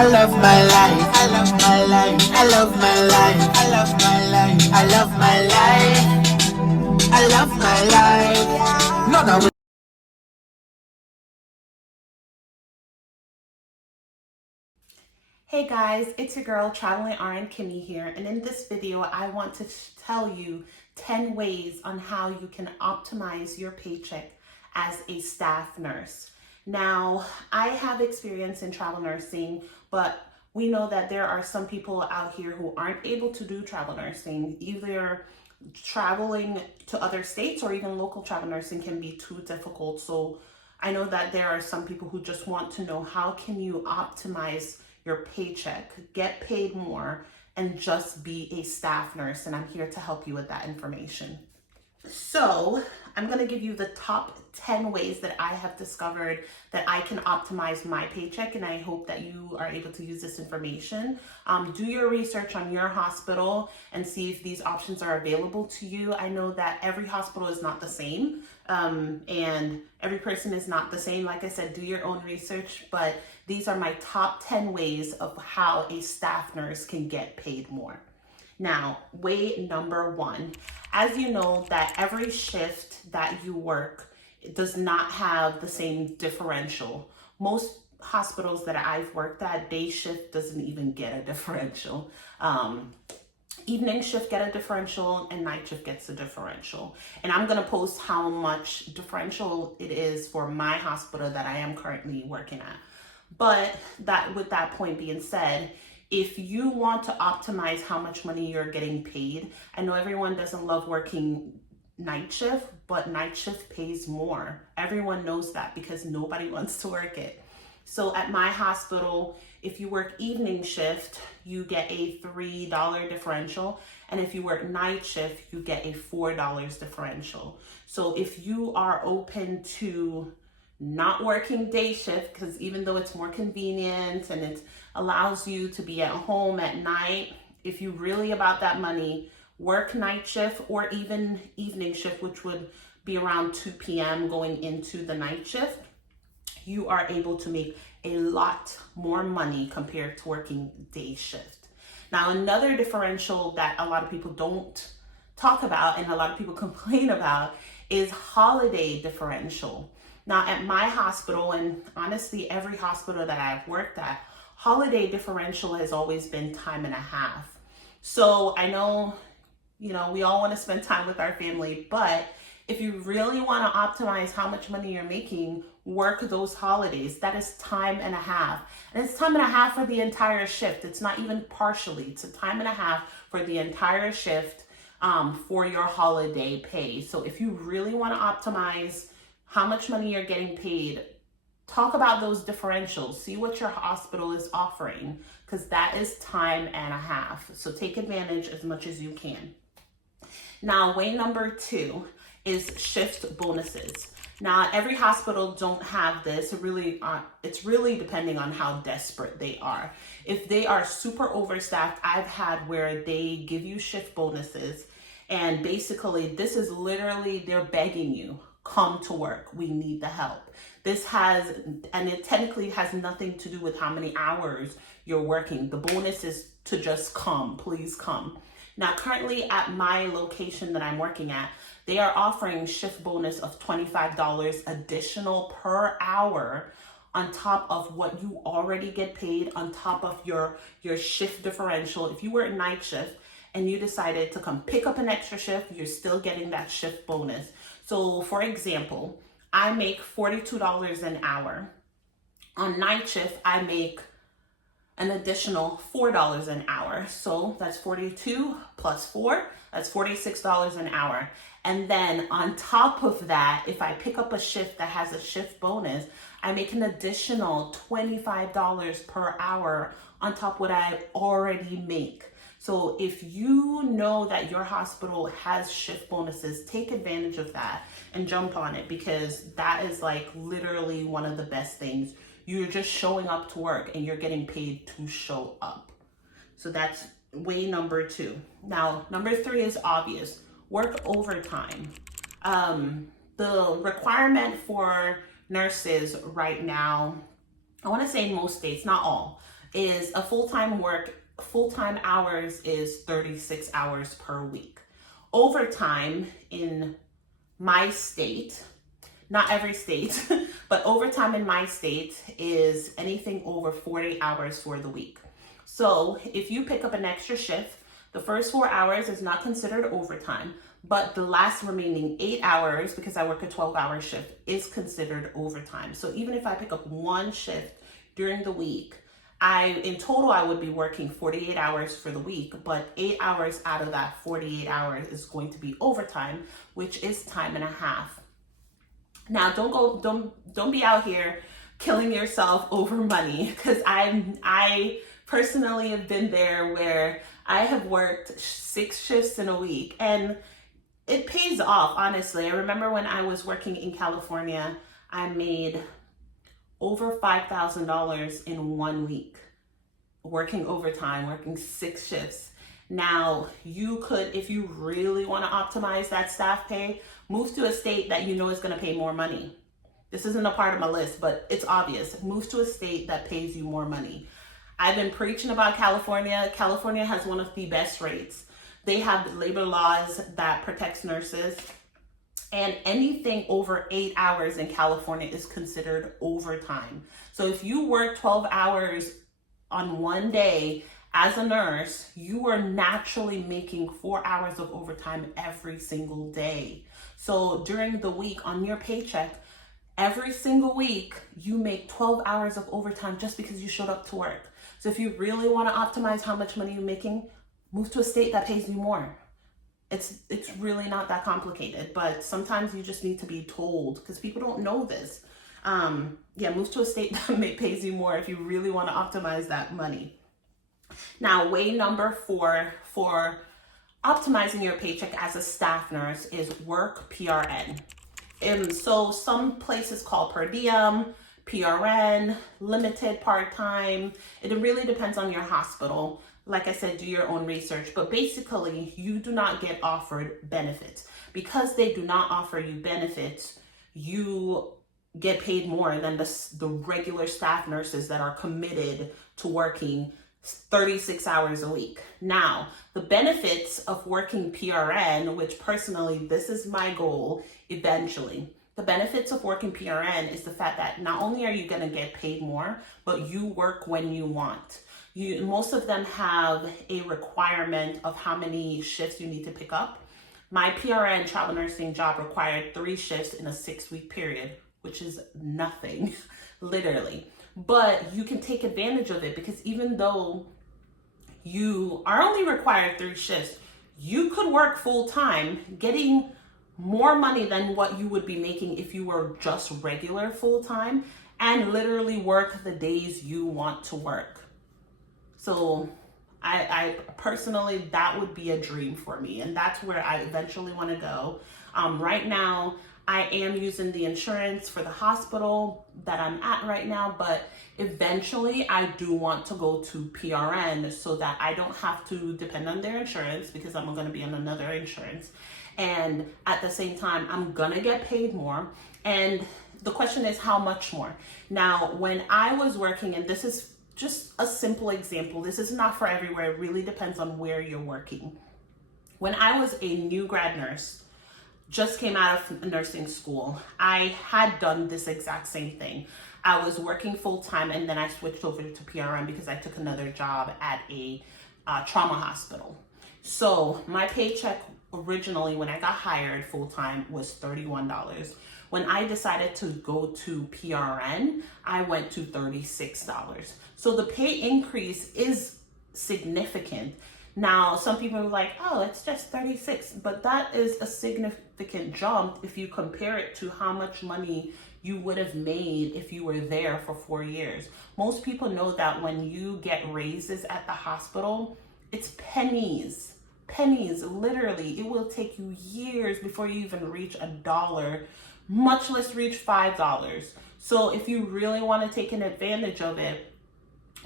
I love my life. I love my life. I love my life. I love my life. I love my life. I love my life. No, no. Hey guys, it's your girl Traveling RN Kimmy here, and in this video I want to tell you 10 ways on how you can optimize your paycheck as a staff nurse. Now, I have experience in travel nursing, but we know that there are some people out here who aren't able to do travel nursing. Either traveling to other states or even local travel nursing can be too difficult. So I know that there are some people who just want to know, how can you optimize your paycheck, get paid more, and just be a staff nurse? And I'm here to help you with that information. So I'm going to give you the top 10 ways that I have discovered that I can optimize my paycheck, and I hope that you are able to use this information. Do your research on your hospital and see if these options are available to you. I know that every hospital is not the same, and every person is not the same. Like I said, do your own research, but these are my top 10 ways of how a staff nurse can get paid more. Now, way number one, as you know that every shift that you work does not have the same differential. Most hospitals that I've worked at, day shift doesn't even get a differential. Evening shift get a differential and night shift gets a differential. And I'm gonna post how much differential it is for my hospital that I am currently working at. But with that point being said, if you want to optimize how much money you're getting paid, I know everyone doesn't love working night shift, but night shift pays more. Everyone knows that because nobody wants to work it. So at my hospital, if you work evening shift, you get a $3 differential. And if you work night shift, you get a $4 differential. So if you are open to not working day shift, because even though it's more convenient and it allows you to be at home at night, if you really about that money, work night shift or even evening shift, which would be around 2 p.m. going into the night shift, you are able to make a lot more money compared to working day shift. Now, another differential that a lot of people don't talk about and a lot of people complain about is holiday differential. Now, at my hospital, and honestly, every hospital that I've worked at, holiday differential has always been time and a half. So I know, we all want to spend time with our family, but if you really want to optimize how much money you're making, work those holidays. That is time and a half. And it's time and a half for the entire shift. It's not even partially. It's a time and a half for the entire shift for your holiday pay. So if you really want to optimize how much money you're getting paid, talk about those differentials. See what your hospital is offering, because that is time and a half. So take advantage as much as you can. Now, way number two is shift bonuses. Now, every hospital don't have this. It's really depending on how desperate they are. If they are super overstaffed, I've had where they give you shift bonuses, and basically this is literally, they're begging you, come to work. We need the help. And it technically has nothing to do with how many hours you're working. The bonus is to just come, please come. Now, currently at my location that I'm working at, they are offering shift bonus of $25 additional per hour on top of what you already get paid, on top of your shift differential. If you work night shift and you decided to come pick up an extra shift, you're still getting that shift bonus. So for example, I make $42 an hour. On night shift, I make an additional $4 an hour. So that's 42 plus 4, that's $46 an hour. And then on top of that, if I pick up a shift that has a shift bonus, I make an additional $25 per hour on top of what I already make. So if you know that your hospital has shift bonuses, take advantage of that and jump on it, because that is like literally one of the best things. You're just showing up to work and you're getting paid to show up. So that's way number two. Now, number three is obvious. Work overtime. The requirement for nurses right now, I want to say in most states, not all, is a full-time hours is 36 hours per week. Overtime in my state, not every state, but overtime in my state is anything over 40 hours for the week. So if you pick up an extra shift, the first 4 hours is not considered overtime, but the last remaining 8 hours, because I work a 12-hour shift, is considered overtime. So even if I pick up one shift during the week, in total, I would be working 48 hours for the week, but 8 hours out of that 48 hours is going to be overtime, which is time and a half. Now, don't be out here killing yourself over money, because I personally have been there where I have worked 6 shifts in a week, and it pays off, honestly. I remember when I was working in California, I made over $5,000 in 1 week, working overtime, working 6 shifts. Now, you could, if you really want to optimize that staff pay, move to a state that you know is going to pay more money. This isn't a part of my list, but it's obvious. Move to a state that pays you more money. I've been preaching about California. California has one of the best rates. They have labor laws that protects nurses, and anything over 8 hours in California is considered overtime. So if you work 12 hours on one day as a nurse, you are naturally making 4 hours of overtime every single day. So during the week on your paycheck, every single week, you make 12 hours of overtime just because you showed up to work. So if you really want to optimize how much money you're making, move to a state that pays you more. It's really not that complicated, but sometimes you just need to be told, because people don't know this. Move to a state that pays you more if you really want to optimize that money. Now, way number 4 for optimizing your paycheck as a staff nurse is work PRN. So some places call per diem, PRN, limited part-time. It really depends on your hospital. Like I said, do your own research, but basically you do not get offered benefits. Because they do not offer you benefits, you get paid more than the regular staff nurses that are committed to working 36 hours a week. Now, the benefits of working PRN, which personally, this is my goal eventually. The benefits of working PRN is the fact that not only are you going to get paid more, but you work when you want. Most of them have a requirement of how many shifts you need to pick up. My PRN travel nursing job required 3 shifts in a 6-week period, which is nothing, literally. But you can take advantage of it, because even though you are only required 3 shifts, you could work full time, getting more money than what you would be making if you were just regular full time, and literally work the days you want to work. So I personally, that would be a dream for me, and that's where I eventually want to go. Right now, I am using the insurance for the hospital that I'm at right now, but eventually I do want to go to PRN so that I don't have to depend on their insurance, because I'm going to be on another insurance. And at the same time, I'm going to get paid more. And the question is, how much more? Now, when I was working, and this is just a simple example, this is not for everywhere, it really depends on where you're working. When I was a new grad nurse, just came out of nursing school, I had done this exact same thing. I was working full time, and then I switched over to PRN because I took another job at a trauma hospital. So my paycheck originally, when I got hired full time, was $31. When I decided to go to PRN, I went to $36. So the pay increase is significant. Now, some people are like, oh, it's just 36, but that is a significant jump if you compare it to how much money you would have made if you were there for 4 years. Most people know that when you get raises at the hospital, it's pennies, literally. It will take you years before you even reach $1, much less reach $5. So if you really want to take an advantage of it,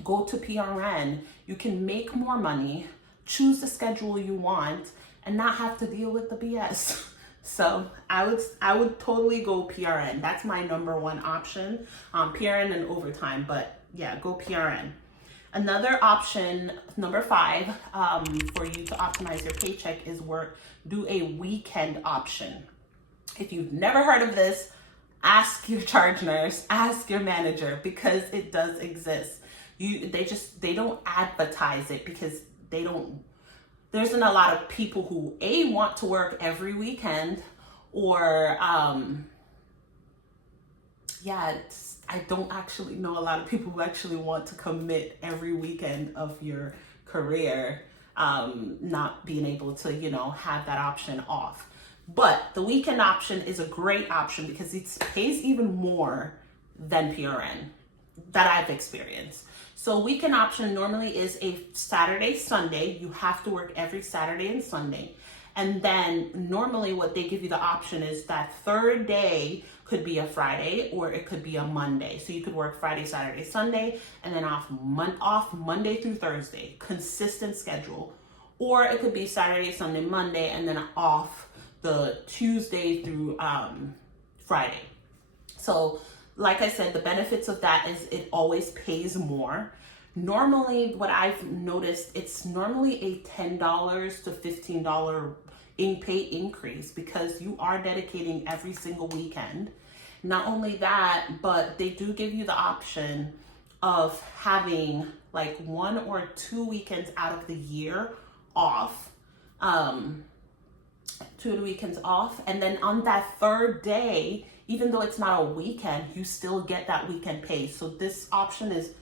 go to PRN. You can make more money, choose the schedule you want, and not have to deal with the BS. So I would totally go PRN. That's my number 1 option. PRN and overtime, but yeah, go PRN. Another option, number 5, for you to optimize your paycheck is do a weekend option. If you've never heard of this, ask your charge nurse, ask your manager, because it does exist. They don't advertise it because there isn't a lot of people who want to work every weekend, or I don't actually know a lot of people who actually want to commit every weekend of your career, not being able to, have that option off. But the weekend option is a great option because it pays even more than PRN that I've experienced. So weekend option normally is a Saturday, Sunday. You have to work every Saturday and Sunday. And then normally what they give you the option is that third day could be a Friday or it could be a Monday. So you could work Friday, Saturday, Sunday, and then off Monday through Thursday, consistent schedule. Or it could be Saturday, Sunday, Monday, and then off the Tuesday through Friday. So like I said, the benefits of that is it always pays more. Normally, what I've noticed, it's normally a $10 to $15 pay increase because you are dedicating every single weekend. Not only that, but they do give you the option of having like 1 or 2 weekends out of the year off. 2 weekends off, and then on that third day, even though it's not a weekend, you still get that weekend pay. So this option is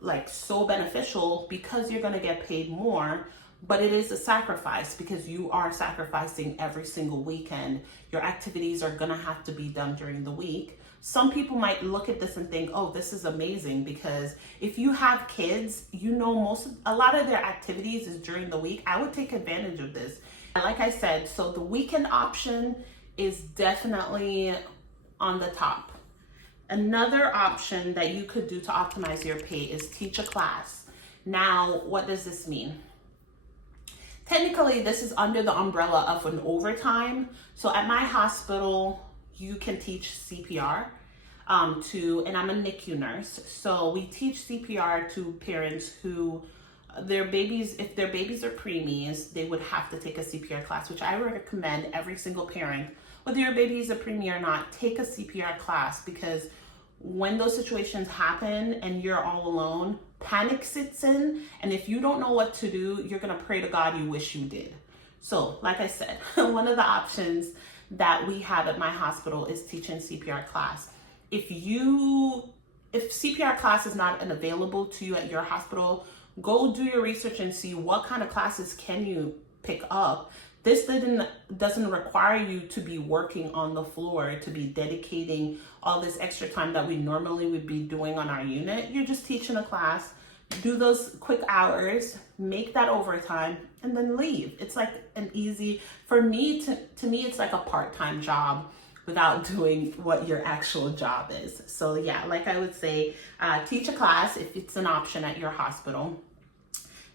like so beneficial because you're going to get paid more, but it is a sacrifice because you are sacrificing every single weekend. Your activities are going to have to be done during the week. Some people might look at this and think, oh, this is amazing, because if you have kids, a lot of their activities is during the week. I would take advantage of this. Like I said, so the weekend option is definitely on the top. Another option that you could do to optimize your pay is teach a class. Now, what does this mean? Technically, this is under the umbrella of an overtime. So at my hospital, you can teach CPR and I'm a NICU nurse. So we teach CPR to parents who if their babies are preemies, they would have to take a CPR class, which I recommend every single parent, whether your baby is a preemie or not, take a CPR class, because when those situations happen and you're all alone, panic sits in, and if you don't know what to do, you're gonna pray to God you wish you did. So, like I said, one of the options that we have at my hospital is teaching CPR class. If CPR class is not available to you at your hospital, go do your research and see what kind of classes can you pick up. This doesn't require you to be working on the floor, to be dedicating all this extra time that we normally would be doing on our unit. You're just teaching a class, do those quick hours, make that overtime, and then leave. It's like an easy, to me, it's like a part-time job without doing what your actual job is. So yeah, like I would say, teach a class if it's an option at your hospital,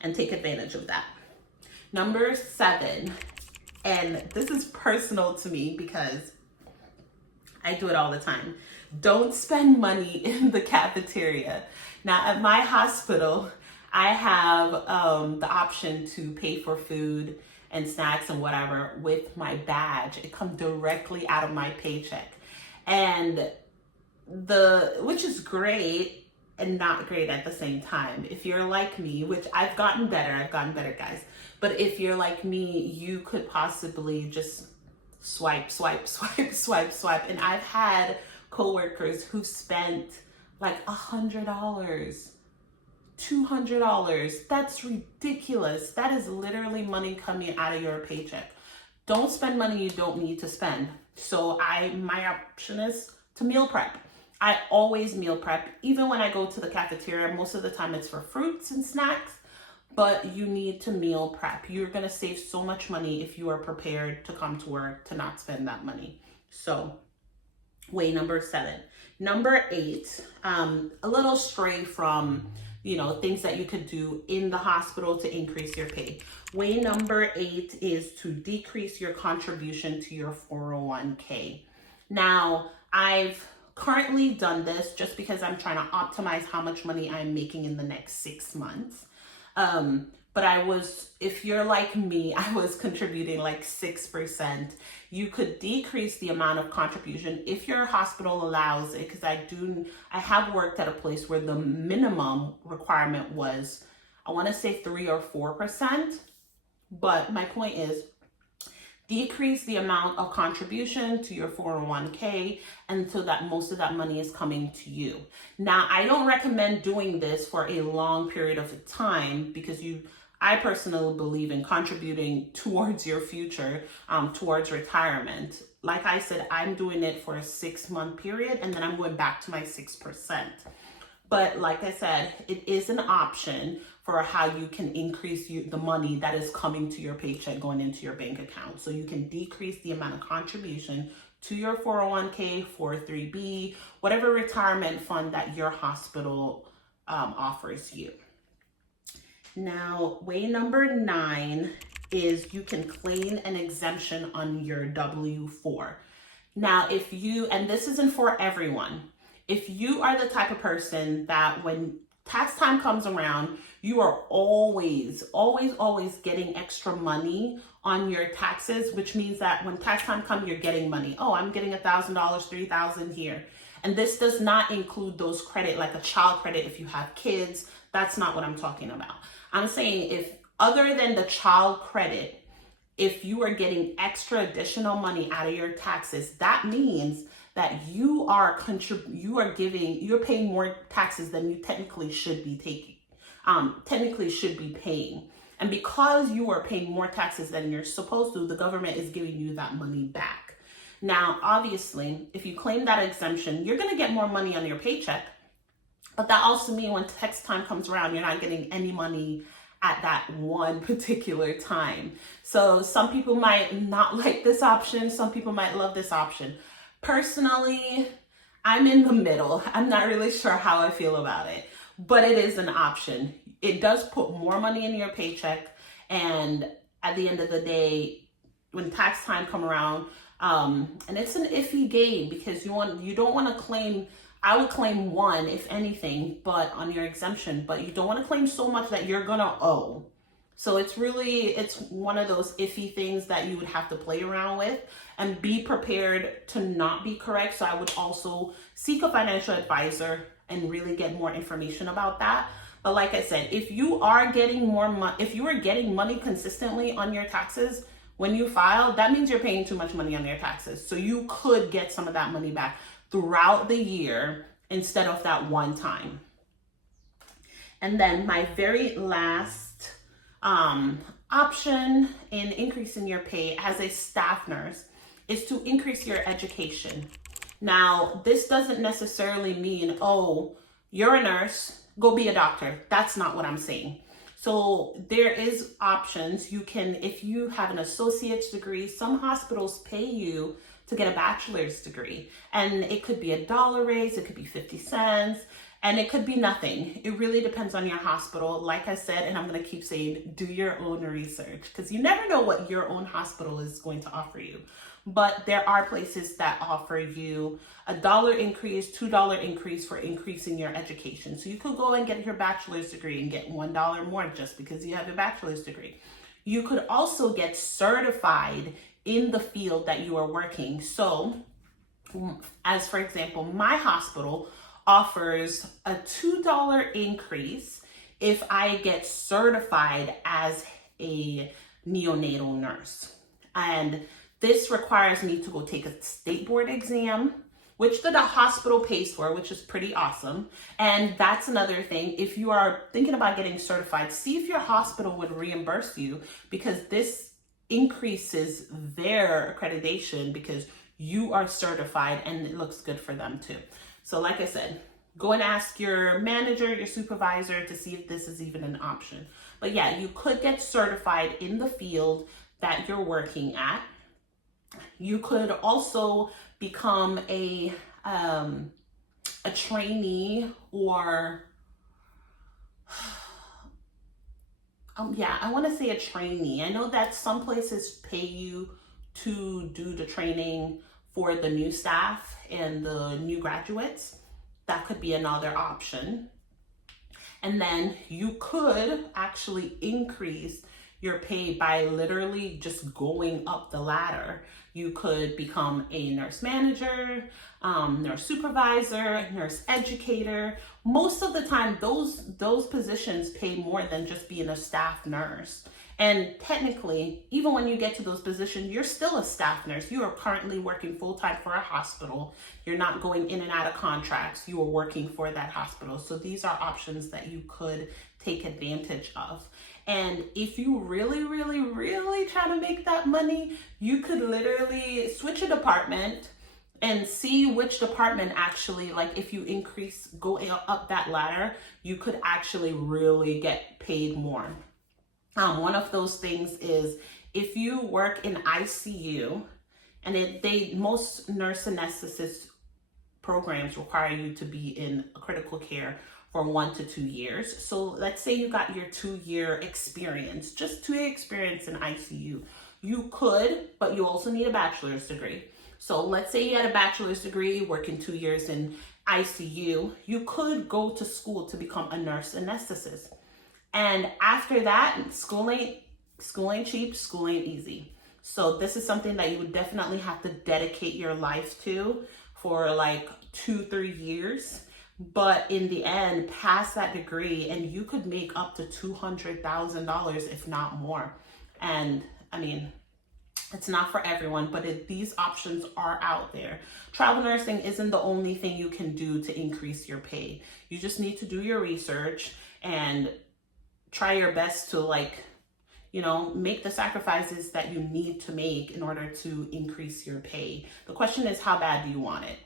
and take advantage of that. Number 7, and this is personal to me because I do it all the time. Don't spend money in the cafeteria. Now at my hospital, I have the option to pay for food and snacks and whatever with my badge. It comes directly out of my paycheck. And which is great and not great at the same time. If you're like me, which I've gotten better guys, but if you're like me, you could possibly just swipe. And I've had coworkers who spent like $100, $200. That's ridiculous. That is literally money coming out of your paycheck. Don't spend money you don't need to spend. So my option is to meal prep. I always meal prep. Even when I go to the cafeteria, most of the time it's for fruits and snacks, but you need to meal prep. You're gonna save so much money if you are prepared to come to work to not spend that money. So way number 7. Number 8, a little stray from, things that you could do in the hospital to increase your pay. Way number 8 is to decrease your contribution to your 401k. Now, I've currently done this just because I'm trying to optimize how much money I'm making in the next 6 months. But if you're like me, I was contributing like 6%. You could decrease the amount of contribution if your hospital allows it, because I have worked at a place where the minimum requirement was, I want to say 3 or 4%. But my point is, decrease the amount of contribution to your 401k, and so that most of that money is coming to you. Now, I don't recommend doing this for a long period of time, because I personally believe in contributing towards your future, towards retirement. Like I said, I'm doing it for a 6-month period, and then I'm going back to my 6%. But like I said, it is an option for how you can increase the money that is coming to your paycheck going into your bank account. So you can decrease the amount of contribution to your 401k, 403b, whatever retirement fund that your hospital offers you. Now, way number 9 is you can claim an exemption on your W-4. Now, and this isn't for everyone, if you are the type of person that when tax time comes around, you are always getting extra money on your taxes, which means that when tax time comes, you're getting money. Oh, I'm getting $1,000, $3,000 here. And this does not include those credit, like a child credit if you have kids. That's not what I'm talking about. I'm saying if other than the child credit, if you are getting extra additional money out of your taxes, that means that you're paying more taxes than you technically should be paying. And because you are paying more taxes than you're supposed to, the government is giving you that money back. Now, obviously, if you claim that exemption, you're going to get more money on your paycheck. But that also means when tax time comes around, you're not getting any money at that one particular time. So some people might not like this option. Some people might love this option. Personally, I'm in the middle. I'm not really sure how I feel about it, but it is an option. It does put more money in your paycheck, and at the end of the day, when tax time come around, and it's an iffy game because you don't want to claim. I would claim 1, if anything, but on your exemption, but you don't want to claim so much that you're gonna owe. So it's one of those iffy things that you would have to play around with and be prepared to not be correct. So I would also seek a financial advisor and really get more information about that. But like I said, if you are getting if you are getting money consistently on your taxes when you file, that means you're paying too much money on your taxes. So you could get some of that money back throughout the year instead of that one time. And then my very last option in increasing your pay as a staff nurse is to increase your education. Now, this doesn't necessarily mean, oh, you're a nurse, go be a doctor. That's not what I'm saying. So there is options. You can, if you have an associate's degree, some hospitals pay you to get a bachelor's degree. And it could be $1 raise, it could be 50 cents, and it could be nothing. It really depends on your hospital. Like I said, and I'm gonna keep saying, do your own research, because you never know what your own hospital is going to offer you. But there are places that offer you $1 increase, $2 increase for increasing your education. So you could go and get your bachelor's degree and get $1 more just because you have a bachelor's degree. You could also get certified in the field that you are working. So, as for example, my hospital offers a $2 increase if I get certified as a neonatal nurse. And this requires me to go take a state board exam, which the hospital pays for, which is pretty awesome. And that's another thing. If you are thinking about getting certified, see if your hospital would reimburse you, because this increases their accreditation because you are certified and it looks good for them too. So like I said, go and ask your manager, your supervisor to see if this is even an option. But yeah, you could get certified in the field that you're working at. You could also become a trainee, or I want to say a trainee. I know that some places pay you to do the training for the new staff and the new graduates. That could be another option. And then you could actually increase your pay by literally just going up the ladder. You could become a nurse manager, nurse supervisor, nurse educator. Most of the time, those positions pay more than just being a staff nurse. And technically, even when you get to those positions, you're still a staff nurse. You are currently working full-time for a hospital. You're not going in and out of contracts. You are working for that hospital. So these are options that you could take advantage of. And if you really, really, really try to make that money, you could literally switch a department and see which department actually, like if you go up that ladder, you could actually really get paid more. One of those things is if you work in ICU, and most nurse anesthetist programs require you to be in critical care for 1 to 2 years. So let's say you got your 2-year experience, just 2-year experience in ICU. You could, but you also need a bachelor's degree. So let's say you had a bachelor's degree, working 2 years in ICU, you could go to school to become a nurse anesthetist. And after that, school ain't cheap, school ain't easy. So this is something that you would definitely have to dedicate your life to for like 2-3 years. But in the end, pass that degree and you could make up to $200,000, if not more. And I mean, it's not for everyone, but these options are out there. Travel nursing isn't the only thing you can do to increase your pay. You just need to do your research and try your best to make the sacrifices that you need to make in order to increase your pay. The question is, how bad do you want it?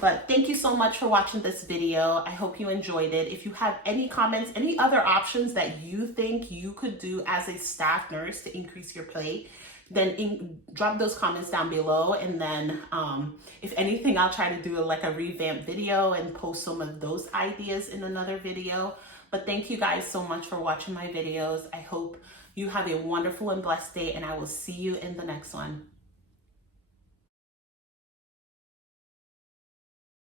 But thank you so much for watching this video. I hope you enjoyed it. If you have any comments, any other options that you think you could do as a staff nurse to increase your pay, then drop those comments down below. And then if anything, I'll try to do like a revamped video and post some of those ideas in another video. But thank you guys so much for watching my videos. I hope you have a wonderful and blessed day, and I will see you in the next one.